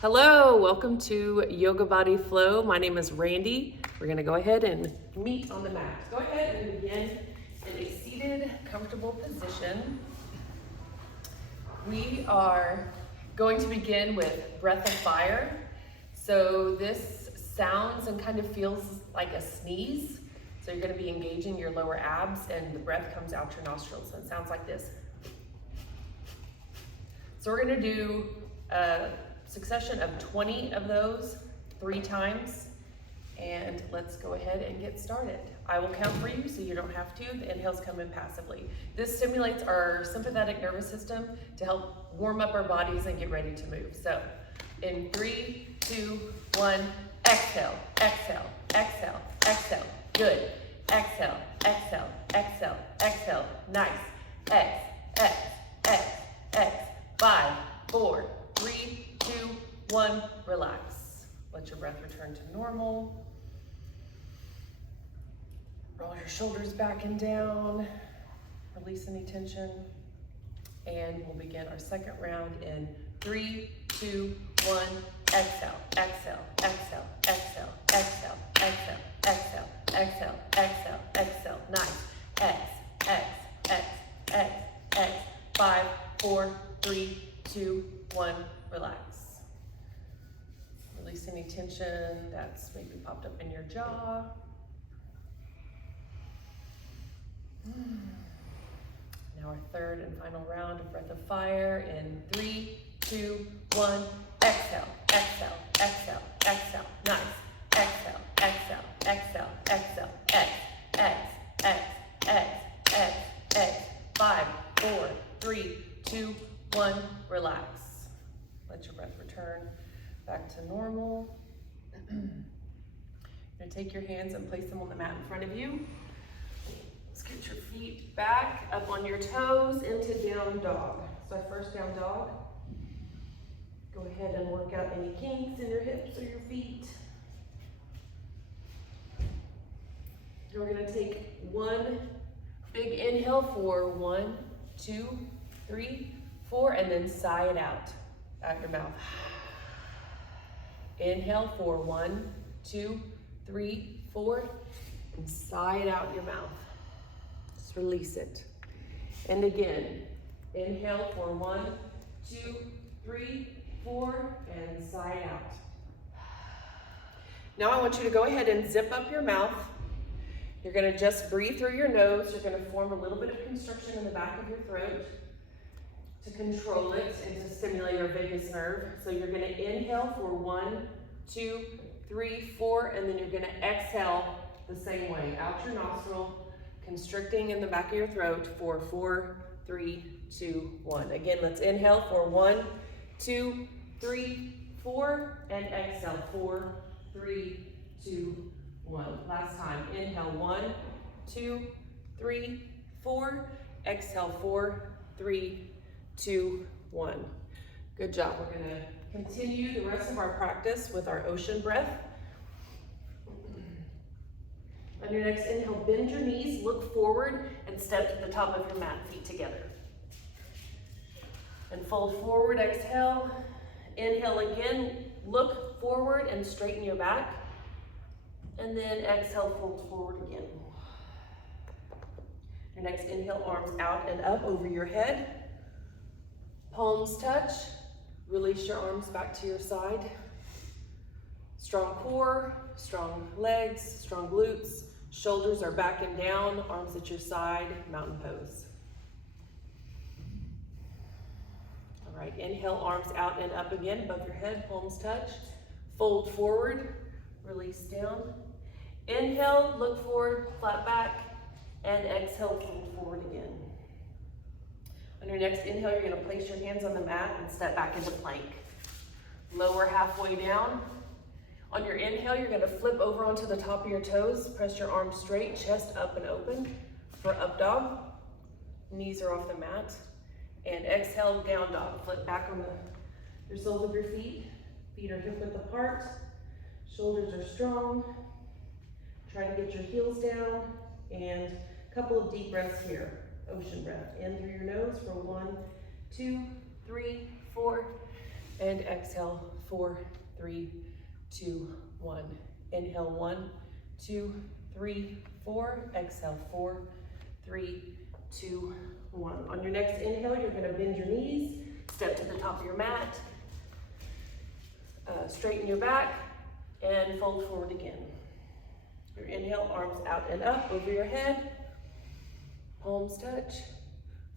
Hello, welcome to Yoga Body Flow. My name is Randy. We're gonna go ahead and meet on the mat. Go ahead and begin in a seated, comfortable position. We are going to begin with breath of fire. So this sounds and kind of feels like a sneeze. So you're gonna be engaging your lower abs and the breath comes out your nostrils. So it sounds like this. So we're gonna do a succession of 20 of those 3 times. And let's go ahead and get started. I will count for you so you don't have to. The inhales come in passively. This stimulates our sympathetic nervous system to help warm up our bodies and get ready to move. So in 3, 2, 1, exhale, exhale, exhale, exhale. Good. Exhale, exhale, exhale, exhale. Nice. X, X, X, X. 5, 4, 3, 2, 1, relax. Let your breath return to normal. Roll your shoulders back and down. Release any tension. And we'll begin our second round in 3, 2, 1, exhale, exhale, exhale, exhale, exhale, exhale, exhale, exhale, exhale, exhale. Nice. X, X, X, X, X. 5, 4, 3, 2, 1, relax. Release any tension that's maybe popped up in your jaw. Now our third and final round of breath of fire in 3, 2, 1, exhale, exhale, exhale, exhale. Nice. Exhale, exhale, exhale, exhale. X, X, X, X, X, X. 5, 4, 3, 2, 1, relax. Let your breath return back to normal. You're gonna take your hands and place them on the mat in front of you. Let's get your feet back up on your toes into down dog. So our first down dog. Go ahead and work out any kinks in your hips or your feet. And we're gonna take one big inhale for 1, 2, 3, 4, and then sigh it out your mouth. Inhale for 1, 2, 3, 4, and sigh it out your mouth. Just release it. And again, inhale for 1, 2, 3, 4, and sigh it out. Now I want you to go ahead and zip up your mouth. You're gonna just breathe through your nose. You're gonna form a little bit of constriction in the back of your throat to control it and to stimulate our vagus nerve. So you're gonna inhale for 1, 2, 3, 4, and then you're gonna exhale the same way, out your nostril, constricting in the back of your throat for 4, 3, 2, 1. Again, let's inhale for 1, 2, 3, 4, and exhale, 4, 3, 2, 1. Last time, inhale, 1, 2, 3, 4, exhale, 4, 3, 2, 1. Good job. We're gonna continue the rest of our practice with our ocean breath. On your next inhale, bend your knees, look forward, and step to the top of your mat, feet together. And fold forward, exhale. Inhale again, look forward and straighten your back. And then exhale, fold forward again. Your next inhale, arms out and up over your head. Palms touch. Release your arms back to your side. Strong core, strong legs, strong glutes. Shoulders are back and down, arms at your side, mountain pose. All right, inhale, arms out and up again above your head, palms touch. Fold forward, release down. Inhale, look forward, flat back, and exhale, fold forward again. On your next inhale, you're gonna place your hands on the mat and step back into plank. Lower halfway down. On your inhale, you're gonna flip over onto the top of your toes, press your arms straight, chest up and open for up dog. Knees are off the mat. And exhale, down dog. Flip back on your soles of your feet. Feet are hip width apart. Shoulders are strong. Try to get your heels down. And a couple of deep breaths here. Ocean breath. In through your nose for 1, 2, 3, 4. And exhale, 4, 3, 2, 1. Inhale, 1, 2, 3, 4. Exhale, 4, 3, 2, 1. On your next inhale, you're gonna bend your knees, step to the top of your mat, straighten your back, and fold forward again. Your inhale, arms out and up over your head, palms touch,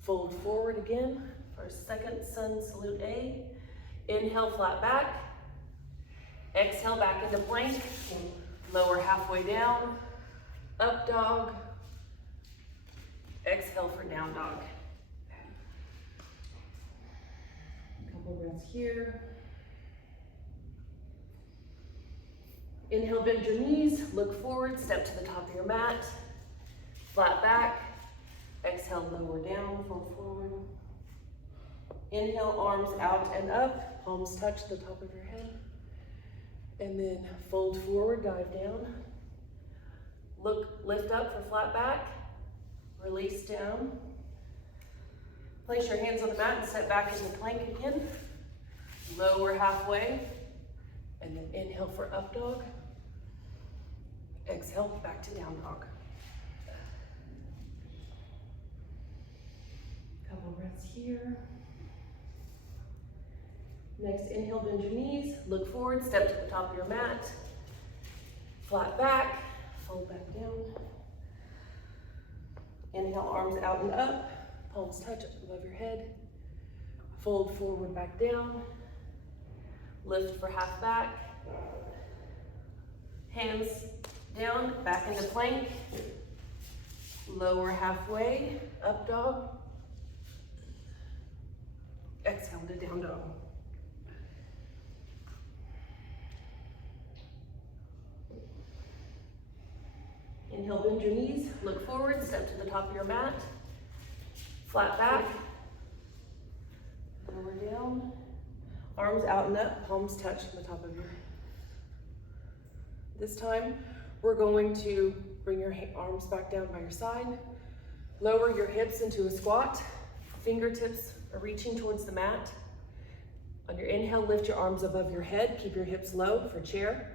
fold forward again for second sun salute A. Inhale, flat back. Exhale, back into plank. Lower halfway down, up dog. Exhale for down dog. Couple breaths here. Inhale, bend your knees, look forward, step to the top of your mat. Flat back. Exhale, lower down, fold forward. Inhale, arms out and up, palms touch the top of your head. And then fold forward, dive down. Lift up for flat back. Release down. Place your hands on the mat and step back into plank again. Lower halfway. And then inhale for up dog. Exhale, back to down dog. Couple breaths here. Next, inhale, bend your knees, look forward, step to the top of your mat. Flat back, fold back down. Inhale, arms out and up, palms touch above your head. Fold forward, back down. Lift for half back. Hands down, back into plank. Lower halfway, up dog. Exhale to down dog. Inhale, bend your knees, look forward, step to the top of your mat. Flat back. Lower down. Arms out and up, palms touch the top of your head. This time, we're going to bring your arms back down by your side. Lower your hips into a squat. Fingertips are reaching towards the mat. On your inhale, lift your arms above your head. Keep your hips low for chair.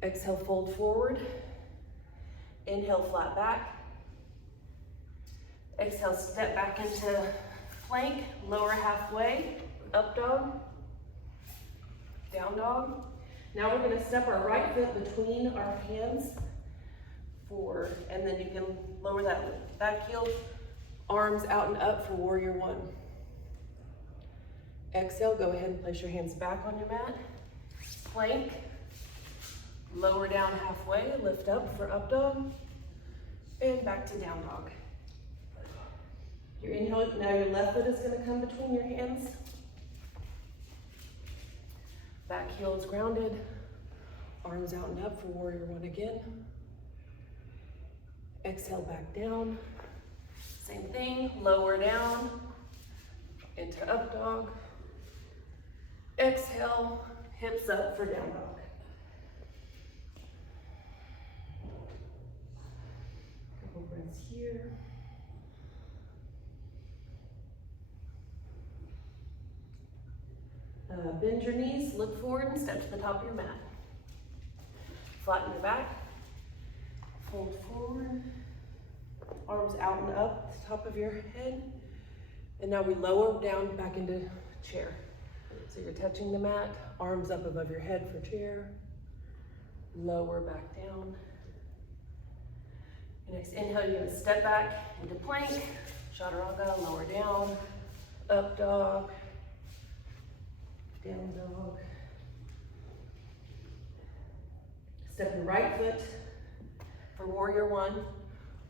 Exhale, fold forward. Inhale, flat back. Exhale, step back into plank, lower halfway, up dog, down dog. Now we're gonna step our right foot between our hands forward, and then you can lower that back heel, arms out and up for warrior one. Exhale, go ahead and place your hands back on your mat. Plank, lower down halfway, lift up for up dog, and back to down dog. Your inhale, now your left foot is gonna come between your hands. Back heel is grounded, arms out and up for warrior one again. Exhale, back down. Same thing, lower down into up dog. Exhale, hips up for down dog. Couple breaths here. Bend your knees, look forward and step to the top of your mat. Flatten your back, fold forward, arms out and up, top of your head. And now we lower down back into chair. So you're touching the mat, arms up above your head for chair, lower back down. Your next inhale, you're gonna step back into plank, chaturanga, lower down, up dog, down dog. Step your right foot for warrior one,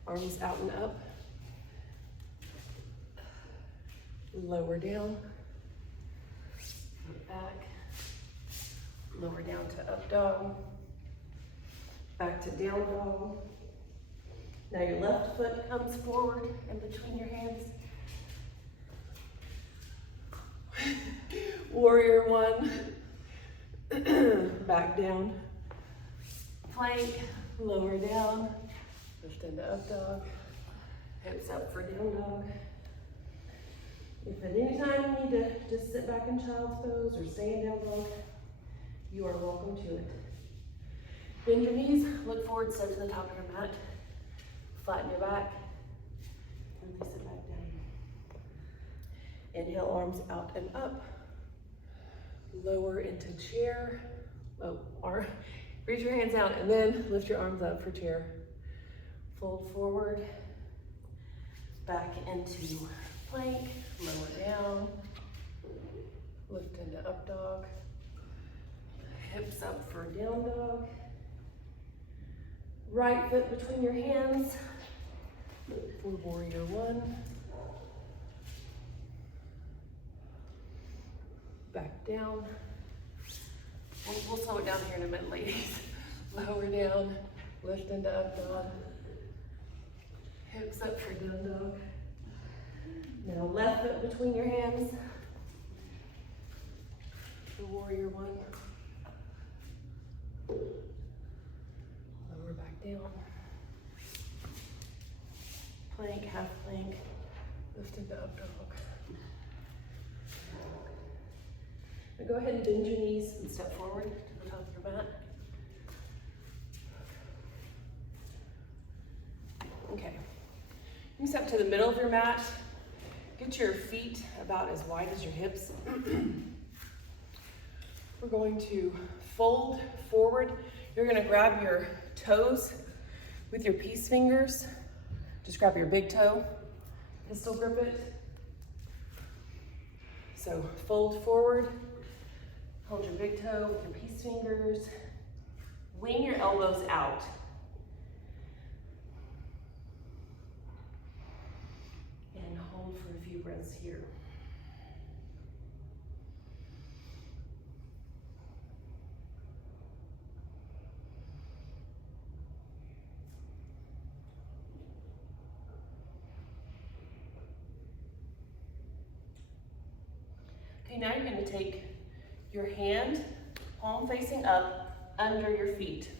arms out and up. Lower down, foot back, lower down to up dog, back to down dog. Now your left foot comes forward in between your hands. Warrior one, back down, plank, lower down, lift into up dog, hips up for down dog. If at any time you need to just sit back in child's pose or stay in down dog, you are welcome to it. Bend your knees, look forward, step to the top of your mat. Flatten your back, release it back down. Inhale, arms out and up. Lower into chair. Reach your hands out and then lift your arms up for chair. Fold forward, back into plank, lower down, lift into up dog, hips up for down dog. Right foot between your hands for warrior one. Back down. We'll slow it down here in a minute, ladies. Lower down, lift into up dog. Hips up for down dog. Now left foot between your hands for warrior one. Lower back down. Plank, half plank, lift into up dog. Now go ahead and bend your knees and step forward to the top of your mat. Okay, you step to the middle of your mat. Get your feet about as wide as your hips. We're going to fold forward. You're gonna grab your toes with your peace fingers. Just grab your big toe, pistol grip it. So fold forward, hold your big toe with your peace fingers. Wing your elbows out. And hold for a few breaths here. Okay, now you're going to take your hand, palm facing up, under your feet.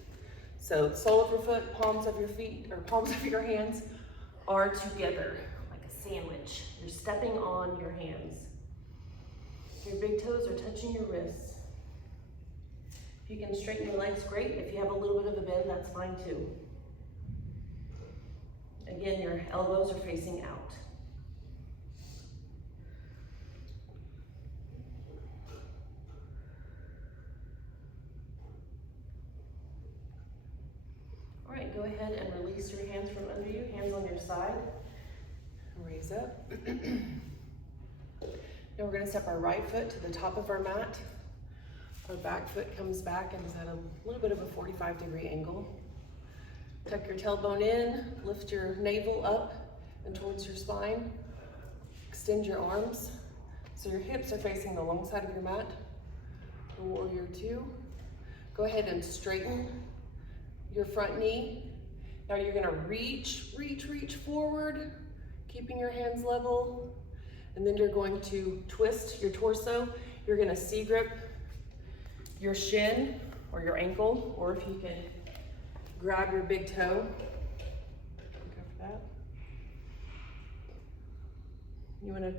So the sole of your foot, palms of your feet, or palms of your hands are together like a sandwich. You're stepping on your hands. Your big toes are touching your wrists. If you can straighten your legs, great. If you have a little bit of a bend, that's fine too. Again, your elbows are facing out. All right, go ahead and release your hands from under you, hands on your side. Raise up. Now we're gonna step our right foot to the top of our mat. Our back foot comes back and is at a little bit of a 45-degree angle. Tuck your tailbone in, lift your navel up and towards your spine. Extend your arms so your hips are facing the long side of your mat. For warrior two. Go ahead and straighten your front knee. Now you're gonna reach forward, keeping your hands level. And then you're going to twist your torso. You're gonna C-grip your shin or your ankle, or if you can grab your big toe. Go for that. You wanna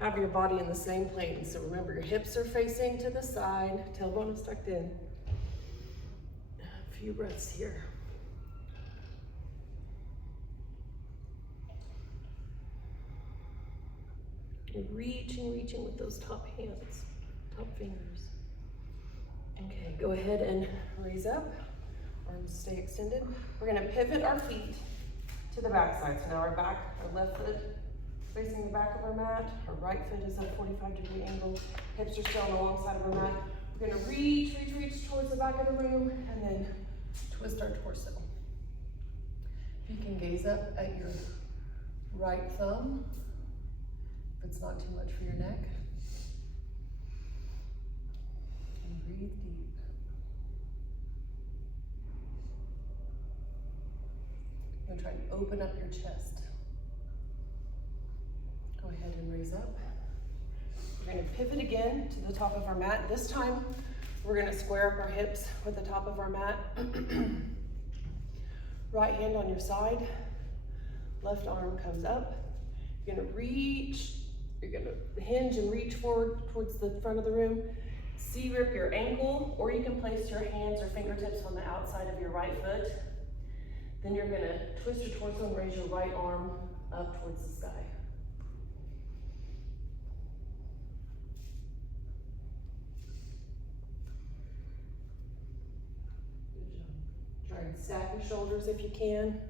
have your body in the same plane. So remember, your hips are facing to the side, tailbone is tucked in. A few breaths here. You're reaching with those top hands, top fingers. Okay, go ahead and raise up. Arms stay extended. We're gonna pivot our feet to the back side. So now our left foot facing the back of our mat. Our right foot is at a 45-degree angle. Hips are still on the long side of our mat. We're gonna reach towards the back of the room and then twist our torso. If you can gaze up at your right thumb, if it's not too much for your neck. And breathe deep. I'm gonna try to open up your chest. Go ahead and raise up. We're gonna pivot again to the top of our mat. This time, we're gonna square up our hips with the top of our mat. Right hand on your side, left arm comes up. You're gonna reach You're gonna hinge and reach forward towards the front of the room. C-grip your ankle, or you can place your hands or fingertips on the outside of your right foot. Then you're gonna twist your torso and raise your right arm up towards the sky. Good job. Try and stack your shoulders if you can.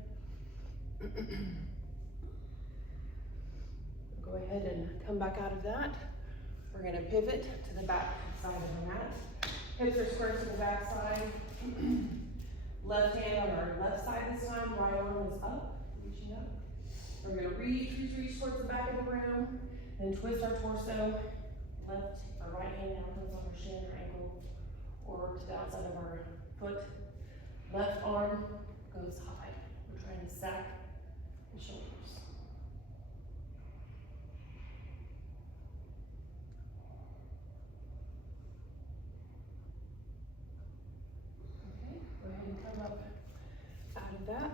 Go ahead and come back out of that. We're gonna pivot to the back side of the mat. Hips are square to the back side. Left hand on our left side this time, right arm is up, reaching up. We're gonna reach towards the back of the room, and twist our torso. Left or right hand now comes on our shin or ankle, or to the outside of our foot. Left arm goes high. We're trying to stack the shoulders. Come up out of that.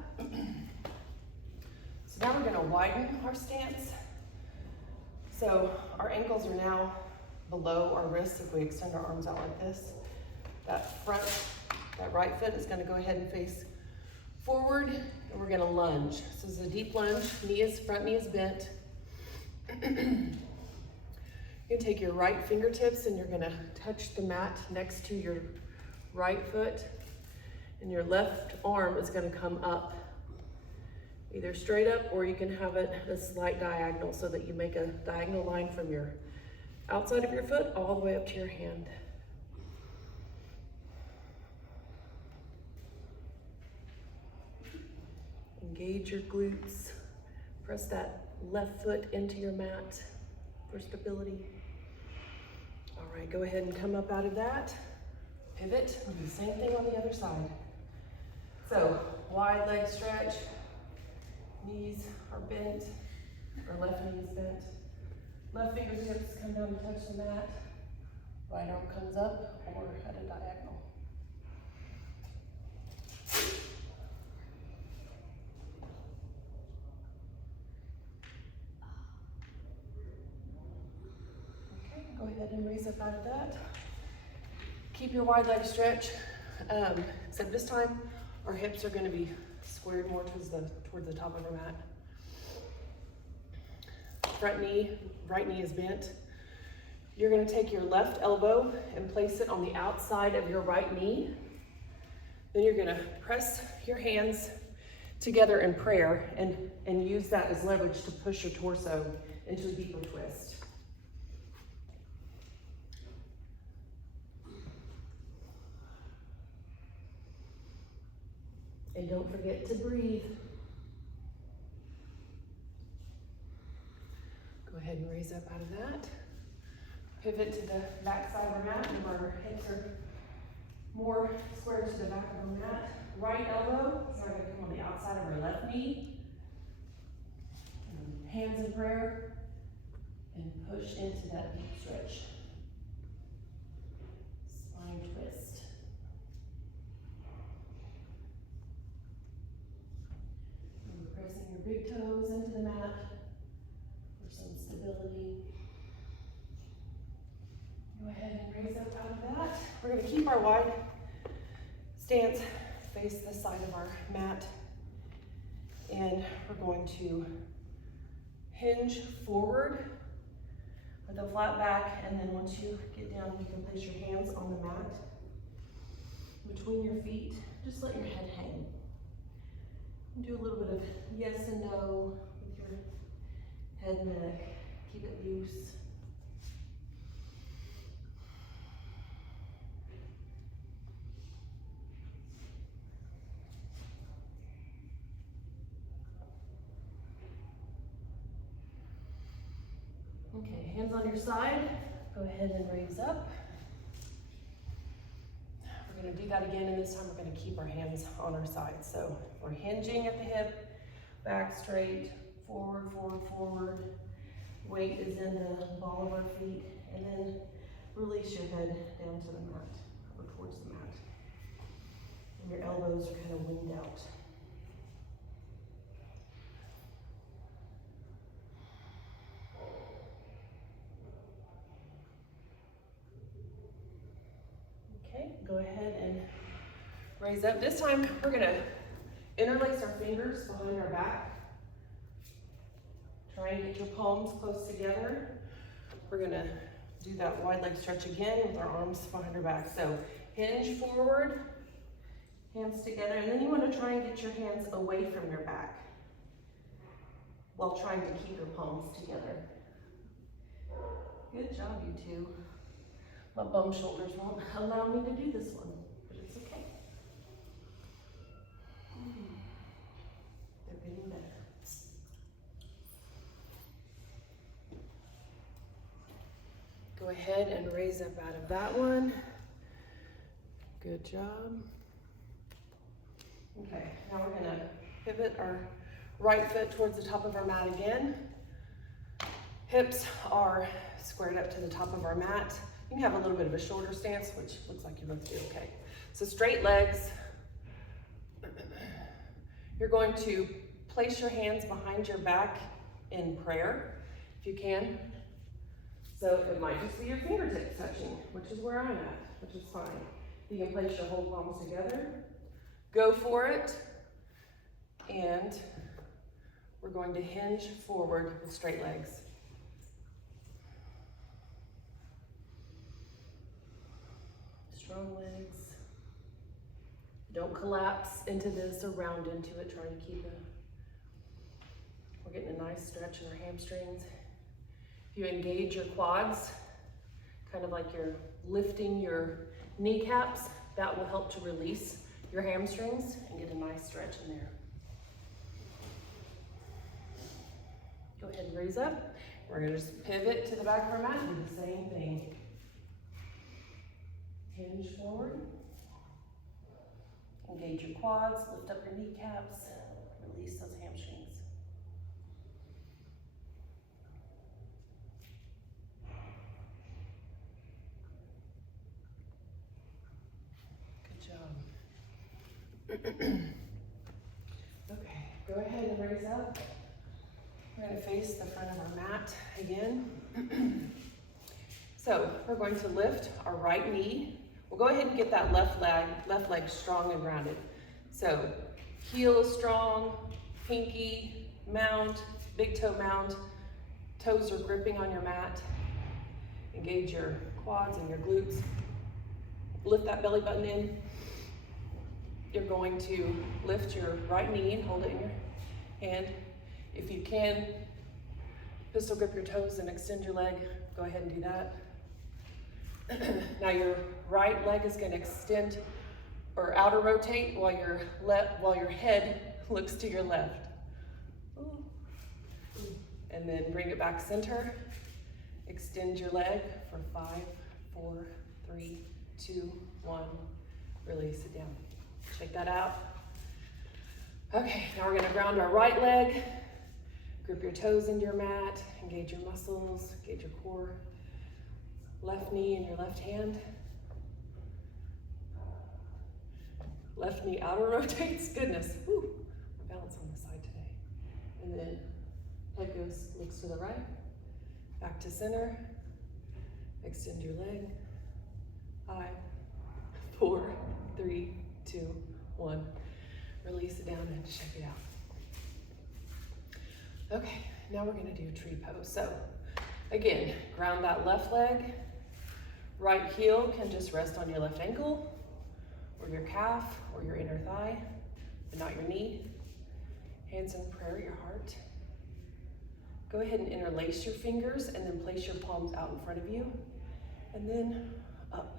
So now we're going to widen our stance. So our ankles are now below our wrists if we extend our arms out like this. That right foot is going to go ahead and face forward, and we're going to lunge. So this is a deep lunge. Front knee is bent. You're going to take your right fingertips and you're going to touch the mat next to your right foot. And your left arm is going to come up, either straight up, or you can have it a slight diagonal so that you make a diagonal line from your outside of your foot all the way up to your hand. Engage your glutes. Press that left foot into your mat for stability. All right, go ahead and come up out of that. Pivot, and do the same thing on the other side. So, wide leg stretch, knees are bent, or left knee is bent. Left fingertips come down and touch the mat. Right arm comes up or at a diagonal. Okay, go ahead and raise up out of that. Keep your wide leg stretch, except this time our hips are going to be squared more towards the top of our mat. Right knee is bent. You're going to take your left elbow and place it on the outside of your right knee. Then you're going to press your hands together in prayer and use that as leverage to push your torso into a deeper twist. And don't forget to breathe. Go ahead and raise up out of that. Pivot to the back side of our mat, and our hips are more square to the back of our mat. Right elbow is going to come on the outside of our left knee. And hands in prayer, and push into that deep stretch. Spine twist. Pressing your big toes into the mat for some stability. Go ahead and raise up out of that. We're going to keep our wide stance, face the side of our mat, and we're going to hinge forward with a flat back, and then once you get down, you can place your hands on the mat between your feet. Just let your head hang. Do a little bit of yes and no with your head and neck. Keep it loose. Okay, hands on your side. Go ahead and raise up. We're going to do that again, and this time we're going to keep our hands on our sides. So we're hinging at the hip, back straight, forward, forward, forward. Weight is in the ball of our feet, and then release your head down to the mat, or towards the mat. And your elbows are kind of winged out. go ahead and raise up. This time, we're gonna interlace our fingers behind our back. Try and get your palms close together. We're gonna do that wide leg stretch again with our arms behind our back. So hinge forward, hands together, and then you wanna try and get your hands away from your back while trying to keep your palms together. Good job, you two. My bum shoulders won't allow me to do this one, but it's okay. They're getting better. Go ahead and raise up out of that one. Good job. Okay, now we're gonna pivot our right foot towards the top of our mat again. Hips are squared up to the top of our mat. You can have a little bit of a shorter stance, which looks like you're both doing okay. So straight legs. You're going to place your hands behind your back in prayer, if you can. So it might just be your fingertips touching, which is where I'm at, which is fine. You can place your whole palms together. Go for it. And we're going to hinge forward with straight legs. Strong legs. Don't collapse into this or round into it, trying to keep it. We're getting a nice stretch in our hamstrings. If you engage your quads, kind of like you're lifting your kneecaps, that will help to release your hamstrings and get a nice stretch in there. Go ahead and raise up. We're gonna just pivot to the back of our mat and do the same thing. Hinge forward. Engage your quads, lift up your kneecaps, release those hamstrings. Good job. Okay, go ahead and raise up. We're going to face the front of our mat again. So we're going to lift our right knee. We'll go ahead and get that left leg strong and grounded. So heel is strong, pinky, mound, big toe mound. Toes are gripping on your mat. Engage your quads and your glutes. Lift that belly button in. You're going to lift your right knee and hold it in your hand. If you can, pistol grip your toes and extend your leg. Go ahead and do that. Now your right leg is going to extend or outer rotate while your head looks to your left. And then bring it back center. Extend your leg for 5, 4, 3, 2, 1. Release it down. Shake that out. Okay, now we're going to ground our right leg. Grip your toes into your mat. Engage your muscles. Engage your core. Left knee in your left hand. Left knee outer rotates. Goodness. Whew. Balance on the side today. And then head looks to the right. Back to center. Extend your leg. 5, 4, 3, 2, 1. Release it down and shake it out. Okay, now we're gonna do a tree pose. So again, ground that left leg. Right heel can just rest on your left ankle or your calf or your inner thigh, but not your knee. Hands in prayer, your heart. Go ahead and interlace your fingers and then place your palms out in front of you and then up.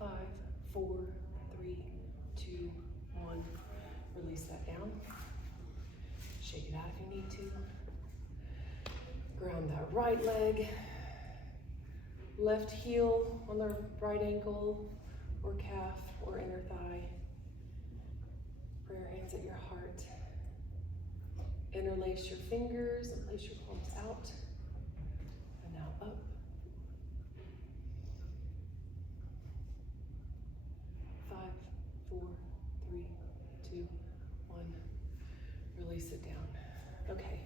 5, 4, 3, 2, 1. Release that down. Shake it out if you need to. Ground that right leg. Left heel on the right ankle or calf or inner thigh. Prayer hands at your heart. Interlace your fingers and place your palms out. And now up. 5, 4, 3, 2, 1. Release it down. Okay.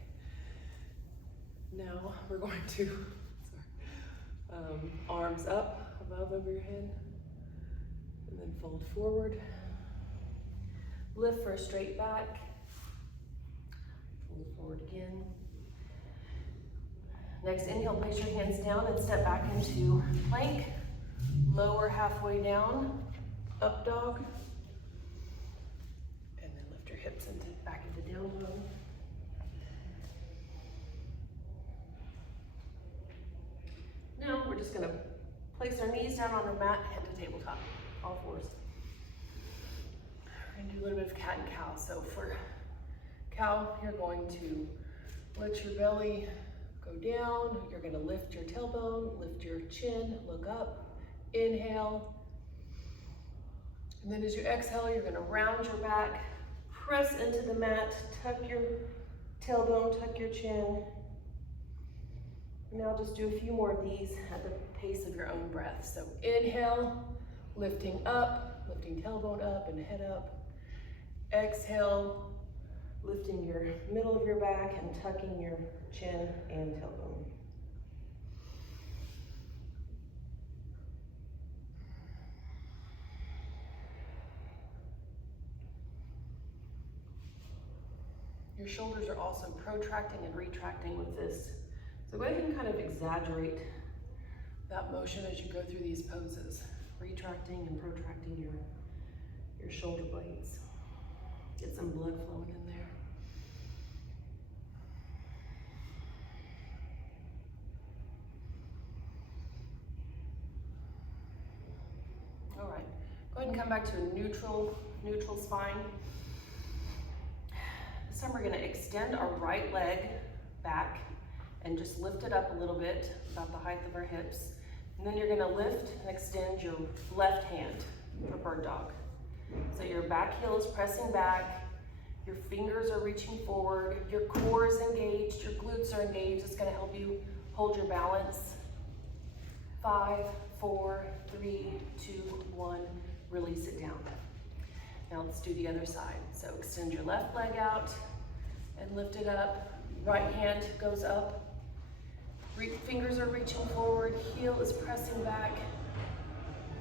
Now we're going to Arms up, above over your head, and then fold forward. Lift for a straight back. Fold forward again. Next, inhale, place your hands down and step back into plank. Lower halfway down, up dog. And then lift your hips into back into down dog. Now we're just gonna place our knees down on the mat, head to tabletop, all fours. We're gonna do a little bit of cat and cow. So for cow, you're going to let your belly go down. You're gonna lift your tailbone, lift your chin, look up, inhale. And then as you exhale, you're gonna round your back, press into the mat, tuck your tailbone, tuck your chin. Now just do a few more of these at the pace of your own breath. So inhale, lifting up, lifting tailbone up and head up. Exhale, lifting your middle of your back and tucking your chin and tailbone. Your shoulders are also protracting and retracting with this. So go ahead and kind of exaggerate that motion as you go through these poses, retracting and protracting your shoulder blades. Get some blood flowing in there. All right, go ahead and come back to a neutral spine. This time we're gonna extend our right leg back and just lift it up a little bit, about the height of our hips. And then you're gonna lift and extend your left hand for bird dog. So your back heel is pressing back, your fingers are reaching forward, your core is engaged, your glutes are engaged. It's gonna help you hold your balance. 5, 4, 3, 2, 1, release it down. Now let's do the other side. So extend your left leg out and lift it up. Right hand goes up. Fingers are reaching forward, heel is pressing back.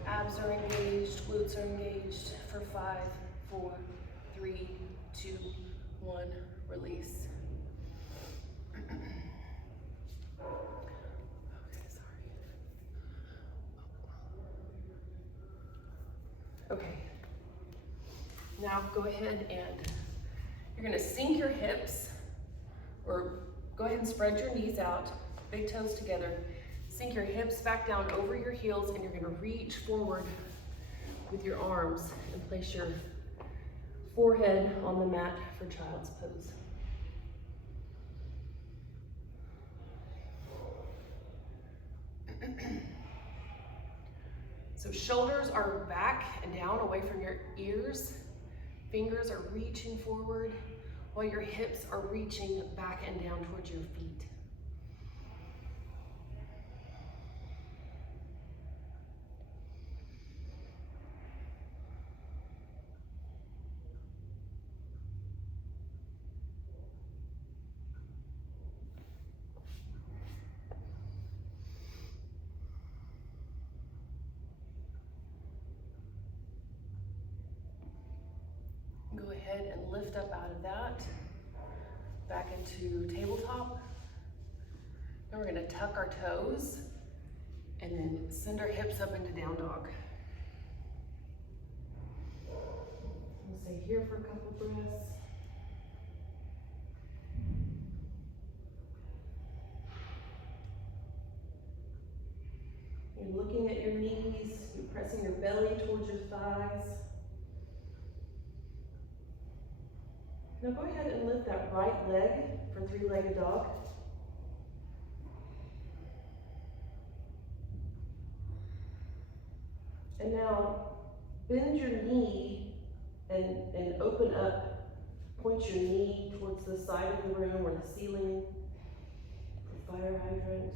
Abs are engaged, glutes are engaged for 5, 4, 3, 2, 1, release. Okay, now go ahead and you're gonna sink your hips, or go ahead and spread your knees out, big toes together. Sink your hips back down over your heels, and you're gonna reach forward with your arms and place your forehead on the mat for child's pose. So shoulders are back and down away from your ears. Fingers are reaching forward while your hips are reaching back and down towards your feet. Go ahead and lift up out of that, back into tabletop. Then we're gonna tuck our toes and then send our hips up into down dog. We'll stay here for a couple breaths. You're looking at your knees, you're pressing your belly towards your thighs. Now go ahead and lift that right leg for three-legged dog. And now bend your knee and open up. Point your knee towards the side of the room or the ceiling, the fire hydrant.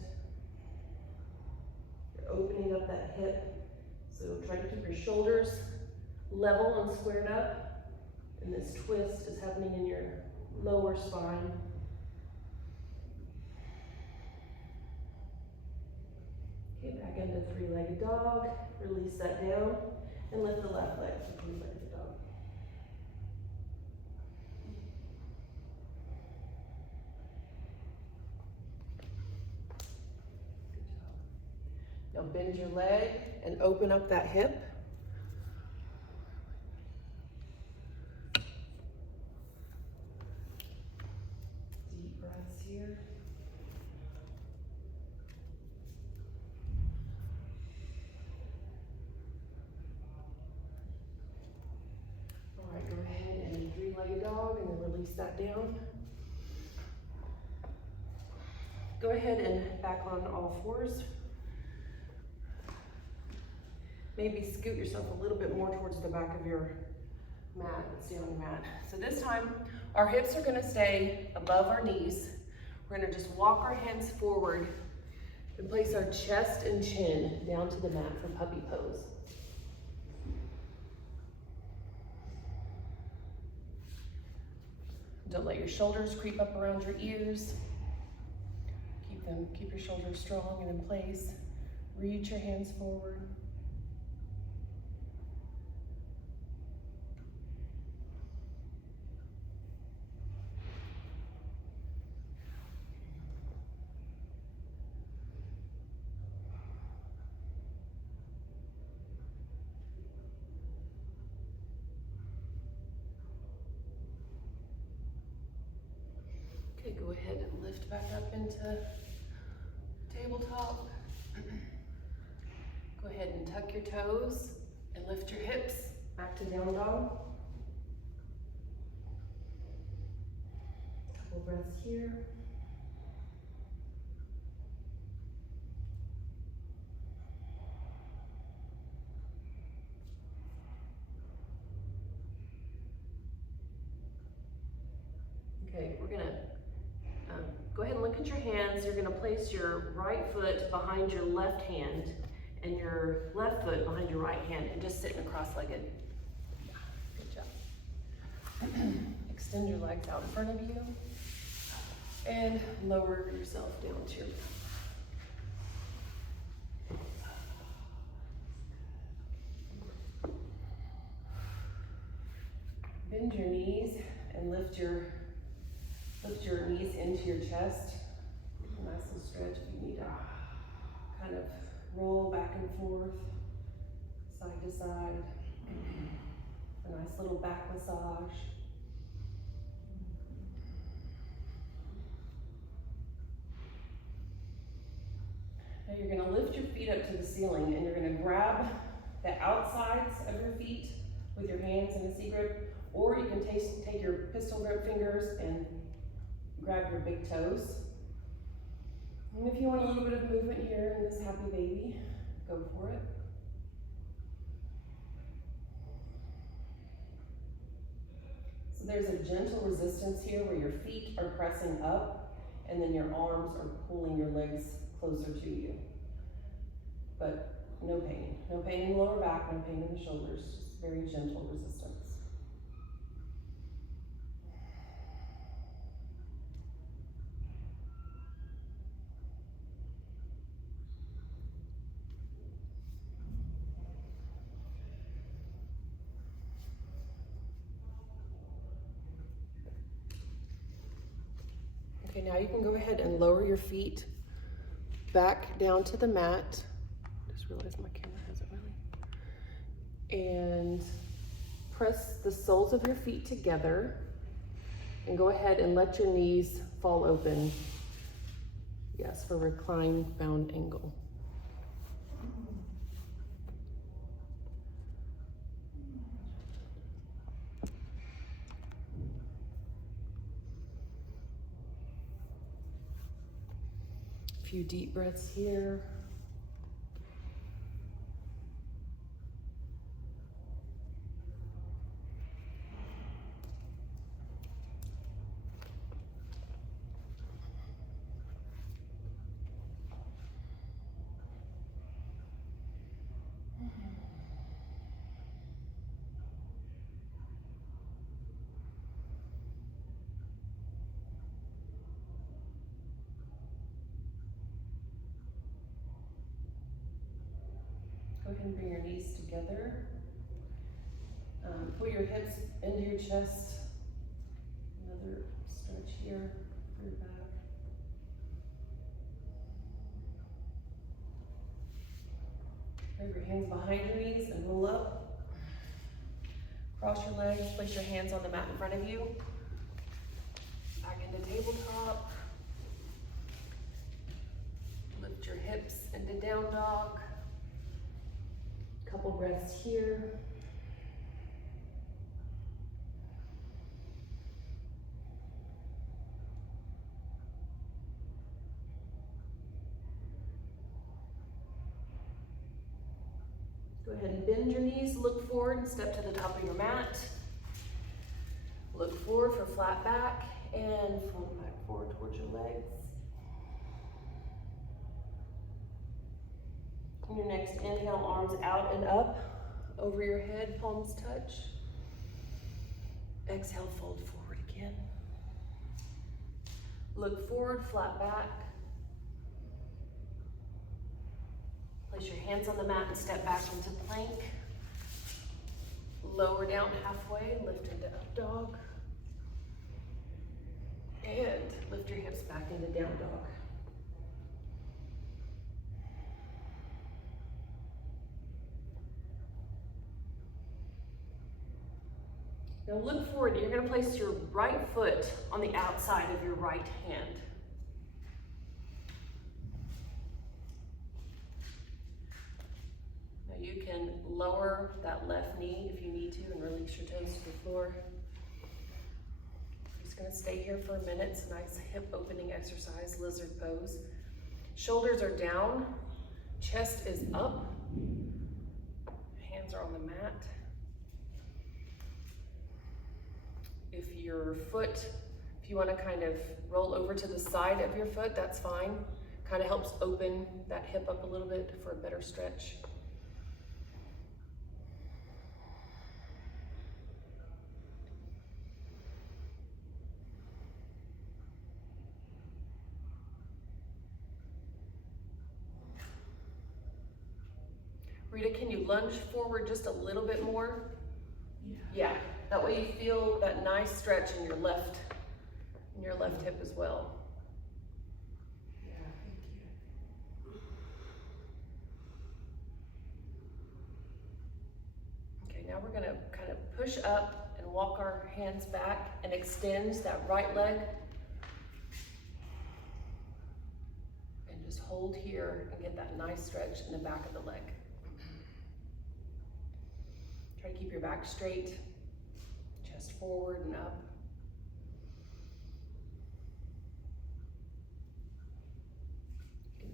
You're opening up that hip. So try to keep your shoulders level and squared up. And this twist is happening in your lower spine. Okay, back into three-legged dog. Release that down and lift the left leg to three-legged dog. Good job. Now bend your leg and open up that hip. Deep breaths here. All right, go ahead and three-legged dog and then release that down. Go ahead and back on all fours. Maybe scoot yourself a little bit more towards the back of your mat, ceiling mat. So this time, our hips are gonna stay above our knees. We're gonna just walk our hands forward and place our chest and chin down to the mat for puppy pose. Don't let your shoulders creep up around your ears. Keep your shoulders strong and in place. Reach your hands forward. Okay, go ahead and lift back up into tabletop. Go ahead and tuck your toes and lift your hips back to down dog. Couple breaths here. Okay, we're gonna go ahead and look at your hands. You're gonna place your right foot behind your left hand and your left foot behind your right hand and just sit in a cross-legged. Good job. Extend your legs out in front of you and lower yourself down to your mat. Bend your knees and lift your knees into your chest. Nice and stretch if you need to kind of roll back and forth, side to side. A nice little back massage. Now you're gonna lift your feet up to the ceiling and you're gonna grab the outsides of your feet with your hands in a C grip, or you can take your pistol grip fingers and grab your big toes. And if you want a little bit of movement here in this happy baby, go for it. So there's a gentle resistance here where your feet are pressing up and then your arms are pulling your legs closer to you. But no pain. No pain in the lower back, no pain in the shoulders, just very gentle resistance. Okay, now you can go ahead and lower your feet back down to the mat. Just realized my camera hasn't really. And press the soles of your feet together and go ahead and let your knees fall open. Yes, for recline bound angle. A few deep breaths here. Go ahead and bring your knees together. Pull your hips into your chest. Another stretch here for your back. Grab your hands behind your knees and roll up. Cross your legs, place your hands on the mat in front of you. Back into tabletop. Lift your hips into down dog. Couple breaths here. Go ahead and bend your knees, look forward and step to the top of your mat. Look forward for flat back and fold back forward towards your legs. On your next inhale, arms out and up, over your head, palms touch. Exhale, fold forward again. Look forward, flat back. Place your hands on the mat and step back into plank. Lower down halfway, lift into up dog. And lift your hips back into down dog. Now look forward, you're gonna place your right foot on the outside of your right hand. Now you can lower that left knee if you need to and release your toes to the floor. I'm just gonna stay here for a minute. It's a nice hip opening exercise, lizard pose. Shoulders are down, chest is up, hands are on the mat. If you want to kind of roll over to the side of your foot, that's fine. Kind of helps open that hip up a little bit for a better stretch. Rita, can you lunge forward just a little bit more? Yeah. That way you feel that nice stretch in your left hip as well. Yeah, thank you. Okay, now we're gonna kind of push up and walk our hands back and extend that right leg. And just hold here and get that nice stretch in the back of the leg. Try to keep your back straight. Chest forward and up. You can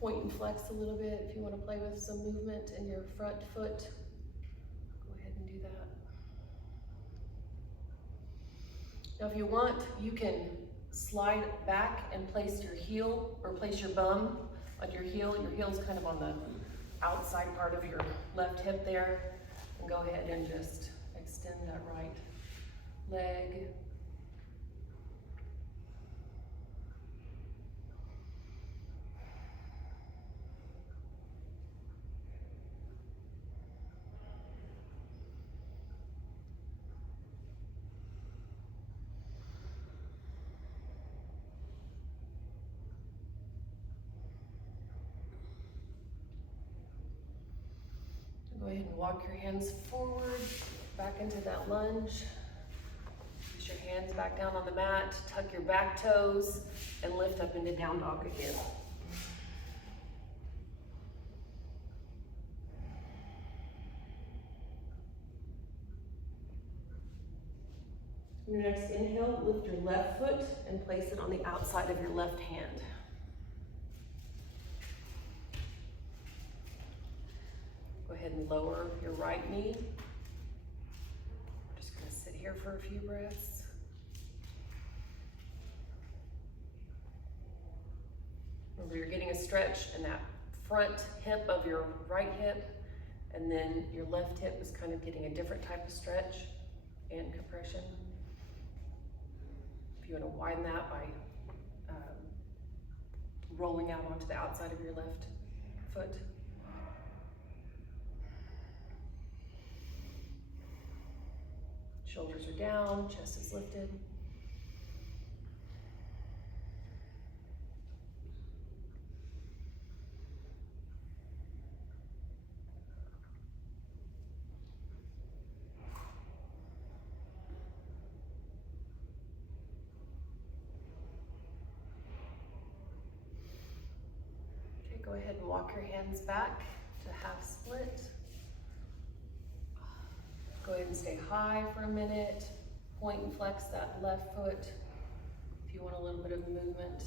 point and flex a little bit if you want to play with some movement in your front foot. Go ahead and do that. Now if you want, you can slide back and place your heel or place your bum on your heel. Your heel's kind of on the outside part of your left hip there. And go ahead and just extend that right leg. Go ahead and walk your hands forward, back into that lunge. Place your hands back down on the mat, tuck your back toes, and lift up into down dog again. Your next inhale, lift your left foot and place it on the outside of your left hand. Go ahead and lower your right knee. We're just gonna sit here for a few breaths. Remember, you're getting a stretch in that front hip of your right hip, and then your left hip is kind of getting a different type of stretch and compression. If you want to widen that by rolling out onto the outside of your left foot. Shoulders are down, chest is lifted. Okay, go ahead and walk your hands back to half split. Go ahead and stay high for a minute. Point and flex that left foot if you want a little bit of movement.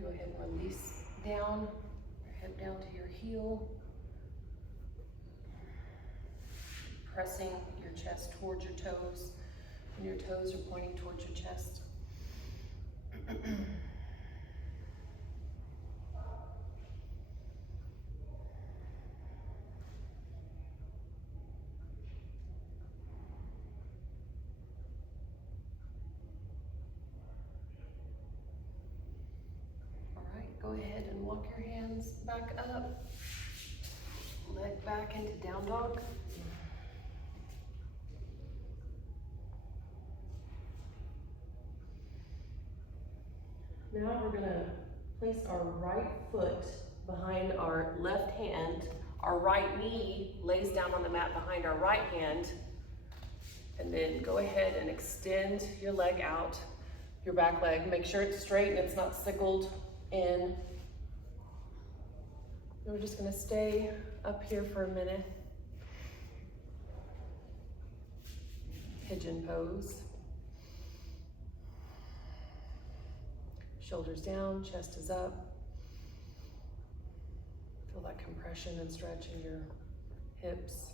Go ahead and release down, your head down to your heel. Pressing your chest towards your toes, and your toes are pointing towards your chest. All right, go ahead and walk your hands back up, leg back into down dog. Now we're gonna place our right foot behind our left hand. Our right knee lays down on the mat behind our right hand. And then go ahead and extend your leg out, your back leg. Make sure it's straight and it's not sickled in. And we're just gonna stay up here for a minute. Pigeon pose. Shoulders down, chest is up. Feel that compression and stretch in your hips.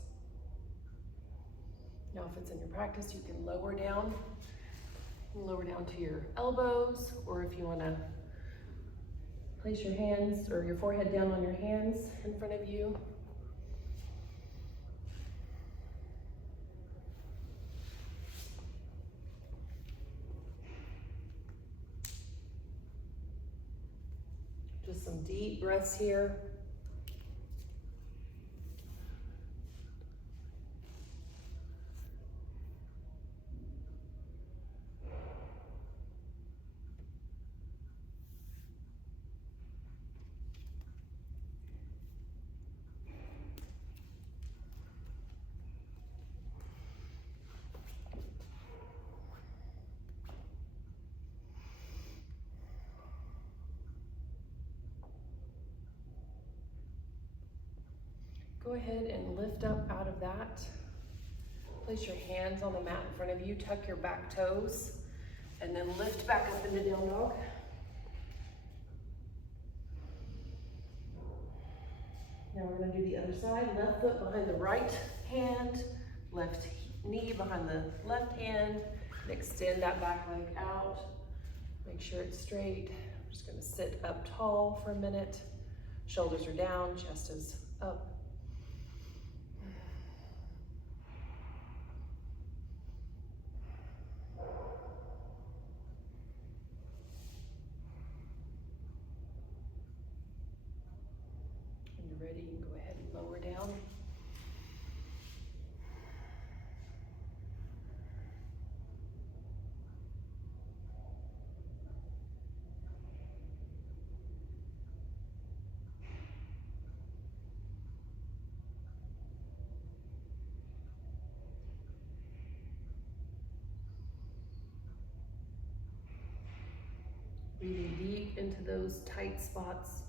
Now if it's in your practice, you can lower down. You can lower down to your elbows, or if you wanna place your hands or your forehead down on your hands in front of you. Just some deep breaths here. Go ahead and lift up out of that. Place your hands on the mat in front of you, tuck your back toes, and then lift back up into down dog. Now we're gonna do the other side. Left foot behind the right hand, left knee behind the left hand, and extend that back leg out. Make sure it's straight. I'm just gonna sit up tall for a minute. Shoulders are down, chest is up. When you're ready, you can go ahead and lower down. Breathing deep into those tight spots.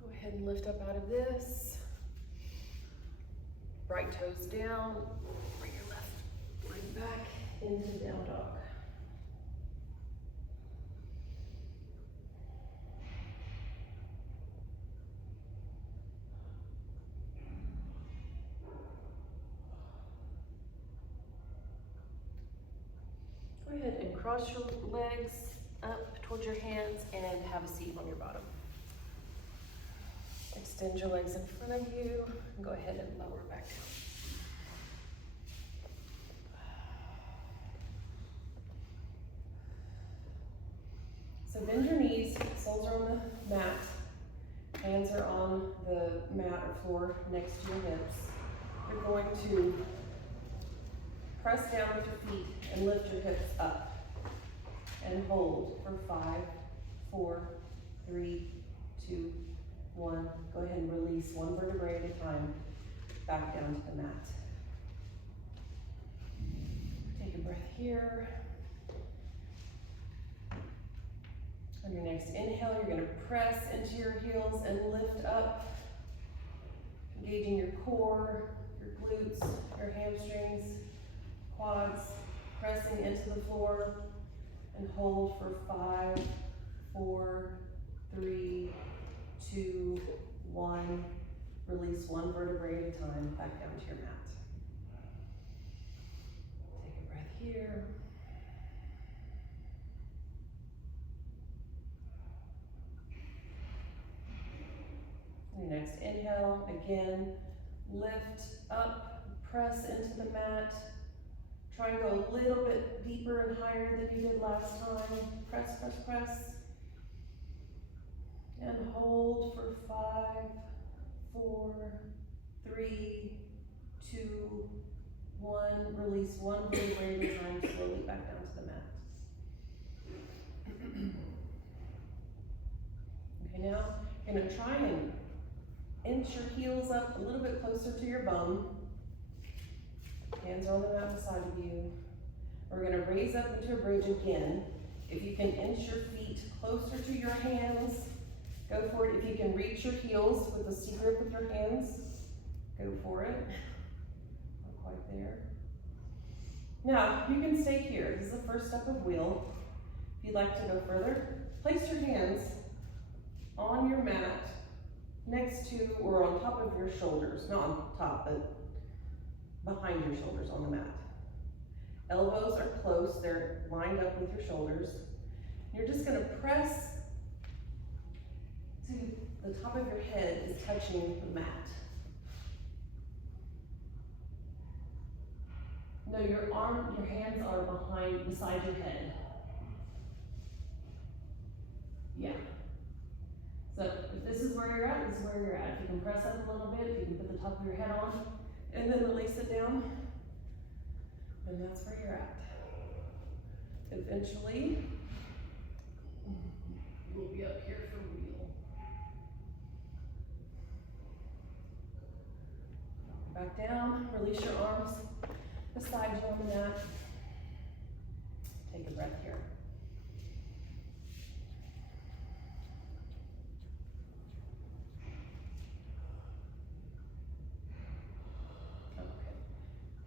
Go ahead and lift up out of this. Right toes down. Bring your left leg back into down dog. ahead and cross your legs up towards your hands and have a seat on your bottom. Extend your legs in front of you and go ahead and lower back down. So bend your knees, soles are on the mat, hands are on the mat or floor next to your hips. You're going to press down with your feet and lift your hips up and hold for 5, 4, 3, 2, 1. Go ahead and release one vertebrae at a time back down to the mat. Take a breath here. On your next inhale, you're going to press into your heels and lift up, engaging your core, your glutes, your hamstrings, quads, pressing into the floor, and hold for 5, 4, 3, 2, 1. Release one vertebrae at a time back down to your mat. Take a breath here. Your next inhale, again, lift up, press into the mat. Try and go a little bit deeper and higher than you did last time. Press, press, press. And hold for 5, 4, 3, 2, 1. Release one vertebrae at a time, slowly back down to the mat. Okay, now you're going to try and inch your heels up a little bit closer to your bum. Hands are on the mat beside of you. We're going to raise up into a bridge again. If you can inch your feet closer to your hands, go for it. If you can reach your heels with a C grip with your hands, go for it. Not quite there. Now, you can stay here. This is the first step of wheel. If you'd like to go further, place your hands on your mat next to or on top of your shoulders. Not on top, but behind your shoulders on the mat. Elbows are close, they're lined up with your shoulders. You're just going to press to the top of your head is touching the mat. No, your hands are beside your head. Yeah. So if this is where you're at, this is where you're at. If you can press up a little bit, if you can put the top of your head on, and then release it down, and that's where you're at. Eventually, we'll be up here for wheel. Back down, release your arms beside you on the mat. Take a breath here.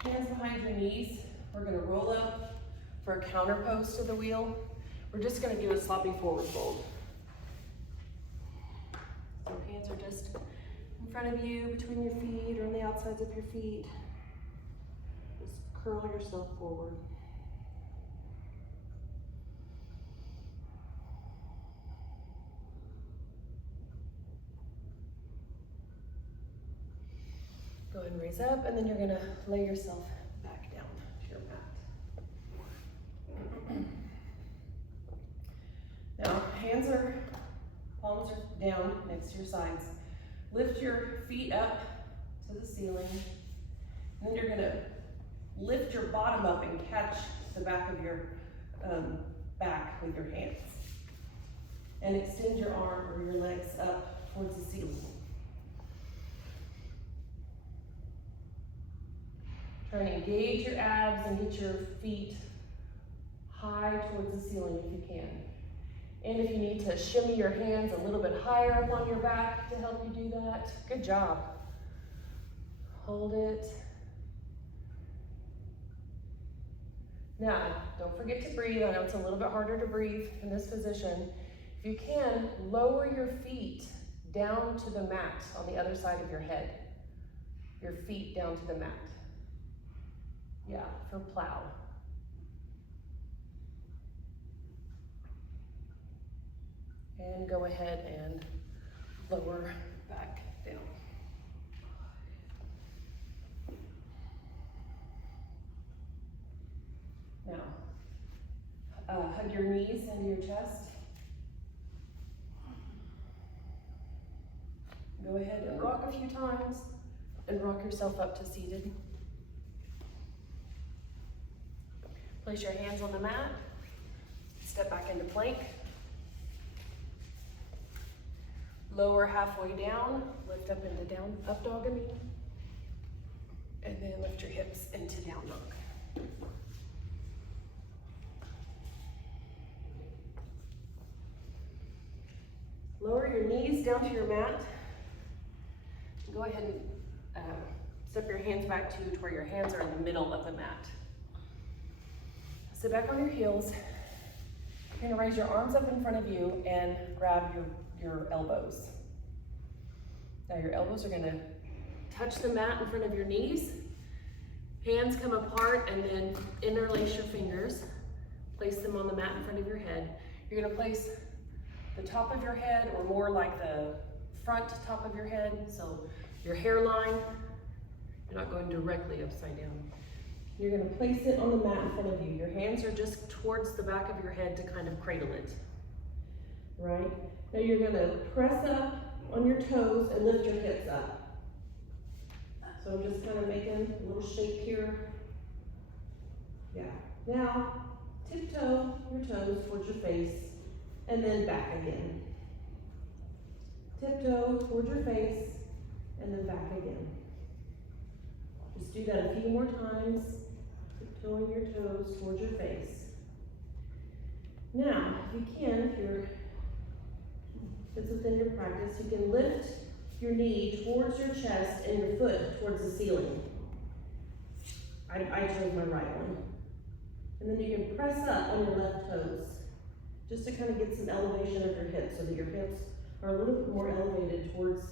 Hands behind your knees. We're going to roll up for a counter pose to the wheel. We're just going to do a sloppy forward fold. So hands are just in front of you, between your feet, or on the outsides of your feet. Just curl yourself forward. Go ahead and raise up, and then you're going to lay yourself back down to your mat. Now, palms are down next to your sides. Lift your feet up to the ceiling, and then you're going to lift your bottom up and catch the back of your back with your hands. And extend your arm or your legs up towards the ceiling. Try and engage your abs and get your feet high towards the ceiling if you can. And if you need to shimmy your hands a little bit higher up on your back to help you do that, good job. Hold it. Now, don't forget to breathe. I know it's a little bit harder to breathe in this position. If you can, lower your feet down to the mat on the other side of your head. Your feet down to the mat. Yeah, for plow. And go ahead and lower back down. Now, hug your knees into your chest. Go ahead and rock a few times and rock yourself up to seated. Place your hands on the mat. Step back into plank. Lower halfway down, lift up into down, up dog again. And then lift your hips into down dog. Lower your knees down to your mat. Go ahead and step your hands back to where your hands are in the middle of the mat. Sit back on your heels. You're gonna raise your arms up in front of you and grab your elbows. Now your elbows are gonna touch the mat in front of your knees. Hands come apart and then interlace your fingers. Place them on the mat in front of your head. You're gonna place the top of your head, or more like the front top of your head, so your hairline, you're not going directly upside down. You're gonna place it on the mat in front of you. Your hands are just towards the back of your head to kind of cradle it, right? Now you're gonna press up on your toes and lift your hips up. So I'm just kind of making a little shape here. Yeah, now tiptoe your toes towards your face and then back again. Tiptoe towards your face and then back again. Just do that a few more times. Tiptoeing your toes towards your face. Now, if you can, if it's within your practice, you can lift your knee towards your chest and your foot towards the ceiling. I chose my right one. And then you can press up on your left toes, just to kind of get some elevation of your hips so that your hips are a little bit more elevated towards,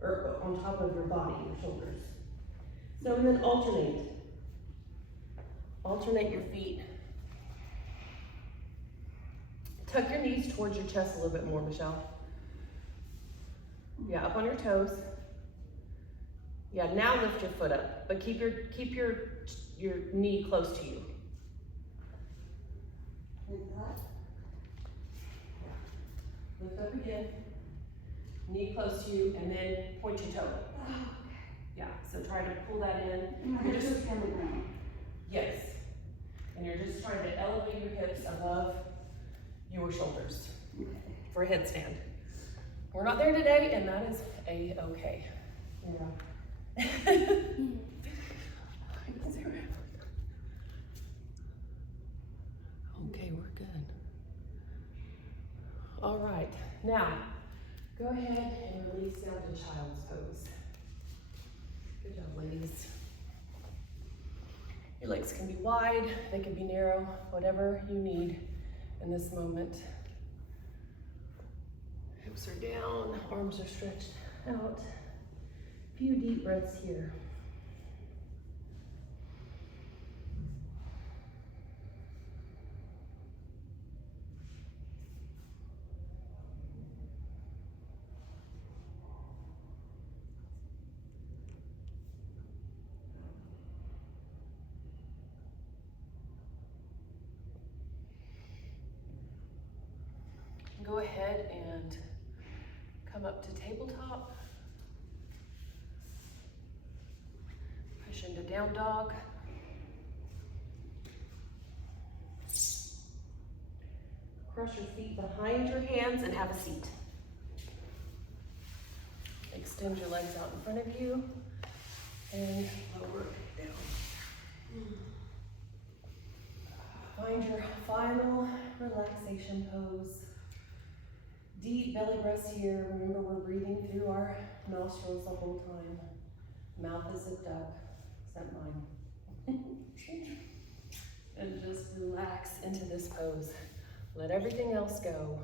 or on top of your body, your shoulders. So, and then alternate. Alternate your feet. Tuck your knees towards your chest a little bit more, Michelle. Yeah, up on your toes. Yeah, now lift your foot up, but keep your knee close to you. Like that? Lift up again. Knee close to you, and then point your toe. Yeah, so try to pull that in. My hips are on the ground. Yes. And you're just trying to elevate your hips above your shoulders for a headstand. We're not there today, and that is a-okay. Yeah. Okay, we're good. All right, now go ahead and release down to child's pose. Good job, ladies. Your legs can be wide, they can be narrow, whatever you need in this moment. Hips are down, arms are stretched out. A few deep breaths here. Go ahead and come up to tabletop. Push into down dog. Cross your feet behind your hands and have a seat. Extend your legs out in front of you and lower down. Find your final relaxation pose. Deep belly breaths here. Remember, we're breathing through our nostrils the whole time. Mouth is zipped up, except mine. And just relax into this pose. Let everything else go.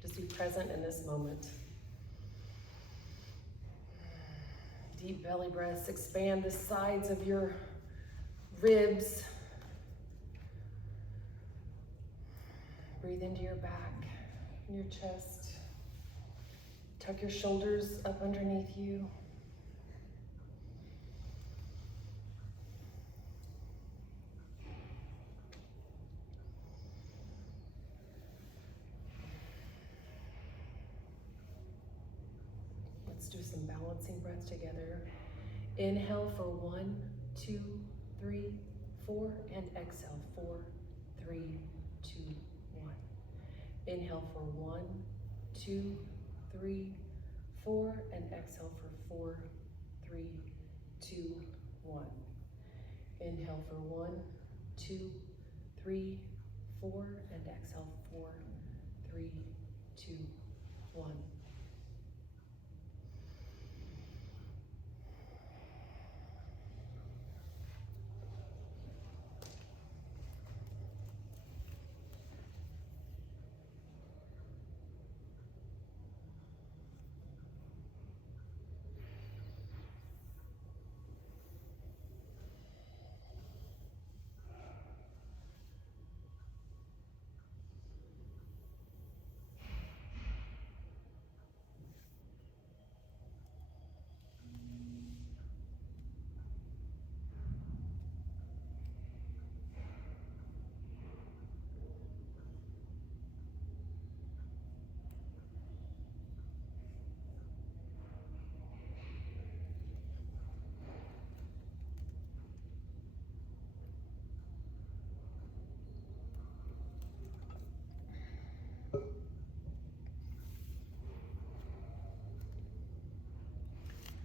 Just be present in this moment. Deep belly breaths. Expand the sides of your ribs. Breathe into your back and your chest. Tuck your shoulders up underneath you. Let's do some balancing breaths together. Inhale for 1, 2, 3, 4, and exhale 4, 3, 2, 1. Inhale for 1, 2, 3, 4, and exhale for 4, 3, 2, 1. Inhale for 1, 2, 3, 4, and exhale 4, 3, 2, 1.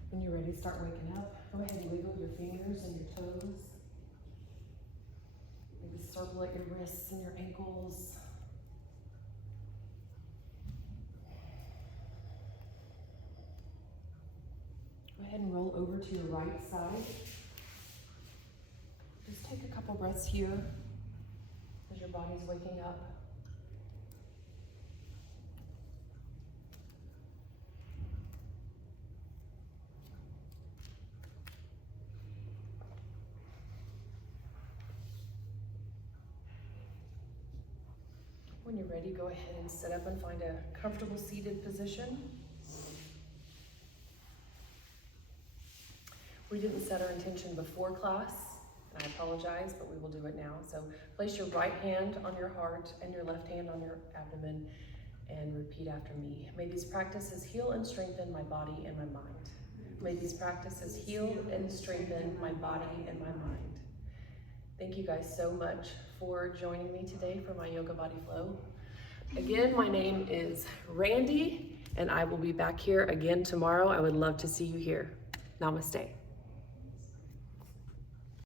When you're ready to start waking up, go ahead and wiggle your fingers and your toes. Maybe circle at your wrists and your ankles. Go ahead and roll over to your right side. Just take a couple breaths here as your body's waking up. When you're ready, go ahead and sit up and find a comfortable seated position. We didn't set our intention before class, and I apologize, but we will do it now. So place your right hand on your heart and your left hand on your abdomen and repeat after me. May these practices heal and strengthen my body and my mind. May these practices heal and strengthen my body and my mind. Thank you guys so much for joining me today for my Yoga Body Flow. Again, my name is Randy, and I will be back here again tomorrow. I would love to see you here. Namaste.